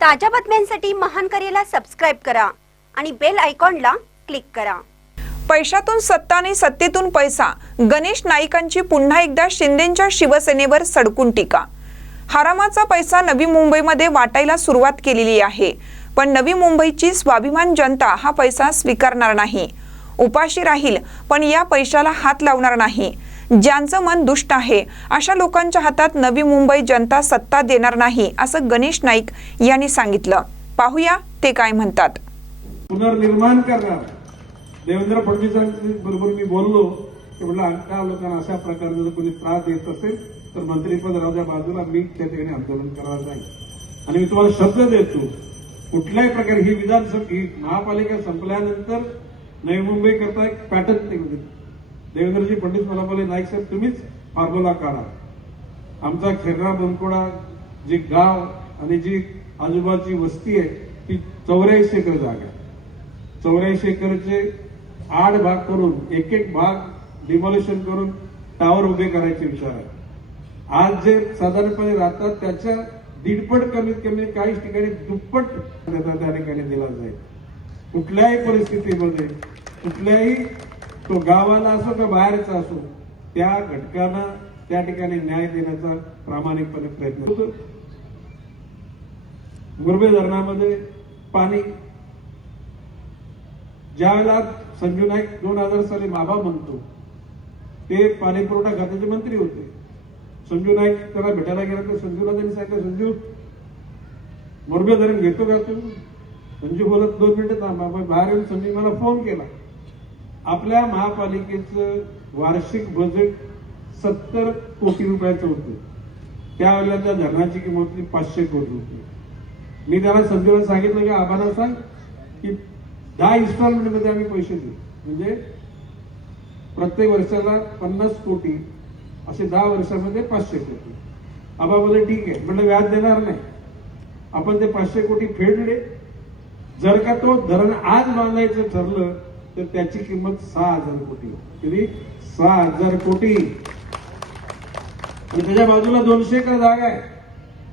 ताज्या बातम्यांसाठी महान करेला सबस्क्राईब करा आणि बेल आयकॉनला क्लिक करा. पैशातून सत्ता आणि सत्तेतून पैसा गणेश नाईकांची पुन्हा एकदा शिंदेच्या शिवसेनेवर सडकून टीका. हरामाचा पैसा नवी मुंबईमध्ये वाटायला सुरुवात केलेली आहे पण नवी मुंबईची स्वाभिमान जनता हा पैसा स्वीकारणार नाही. उपाशी राहील पण या पैशाला हात लावणार नाही. ज्यांचं मन दुष्ट आहे अशा लोकांच्या हातात नवी मुंबई जनता सत्ता देणार नाही असं गणेश नाईक यांनी सांगितलं. पाहूया ते काय म्हणतात. पुनर्निर्माण करणार. देवेंद्र फडणवीसांबरोबर मी बोललो की म्हटलं अशा लोकांना अशा प्रकारचा जर कोणी त्रास देत असेल तर मंत्रीपद राहू द्या बाजूला मी त्या ठिकाणी आंदोलन करणार नाही आणि मी तुम्हाला शब्द देतो कुठल्याही प्रकारे ही विधानसभा ही महापालिका संपल्यानंतर नवी मुंबई करता एक पॅटर्न देवेंद्रजी पंडित मला बोले नाईक साहेब तुम्हीच फॉर्म्युला काढा आमचा खेरणा बनकोडा जे गाव आणि जी आजूबाजूची वस्ती आहे ती चौऱ्याऐंशी एकर जागा आहे. चौऱ्याऐंशी एकरचे आठ भाग करून एक एक भाग डिमॉलिशन करून टावर उभे करायचे विचार आहे आज जे साधारणपणे राहतात त्याच्या दीडपट कमीत कमी काही ठिकाणी दुप्पट त्या ठिकाणी दिला जाईल. कुठल्याही परिस्थितीमध्ये कुठल्याही तो गावाला असो का बाहेरचा असो त्या घटकांना त्या ठिकाणी न्याय देण्याचा प्रामाणिकपणे प्रयत्न होतो. गुरबे धरणामध्ये पाणी ज्या वेळेला संजू नाईक दोन हजार साली बाबा म्हणतो ते पाणी पुरवठा खात्याचे मंत्री होते. संजू नाईक त्याला भेटायला गेला तर संजूला त्यांनी सांगितलं संजू मुरबे धरण घेतो का तू संजू बोलत दोन मिनिटं थांबा मग बाहेर येऊन संजू मला फोन केला. आपल्या महापालिकेचं वार्षिक बजेट सत्तर कोटी रुपयाचं होतं. त्यावेळेला त्या धरणाची किंमत होती पाचशे कोटी रुपये मी त्याला संजूला सांगितलं की आम्हाला सांग की दहा इन्स्टॉलमेंटमध्ये आम्ही पैसे देऊ. म्हणजे प्रत्येक वर्षाला पन्नास कोटी असे दहा वर्षामध्ये पाचशे कोटी. आबा बोले ठीक आहे. म्हटलं व्याज देणार नाही. आपण ते पाचशे कोटी फेडले. जर का तो धरण आज बांधायचं ठरलं तर त्याची किंमत सहा हजार कोटी. किती? सहा हजार कोटी. आणि त्याच्या बाजूला दोनशे एकर जागा आहे.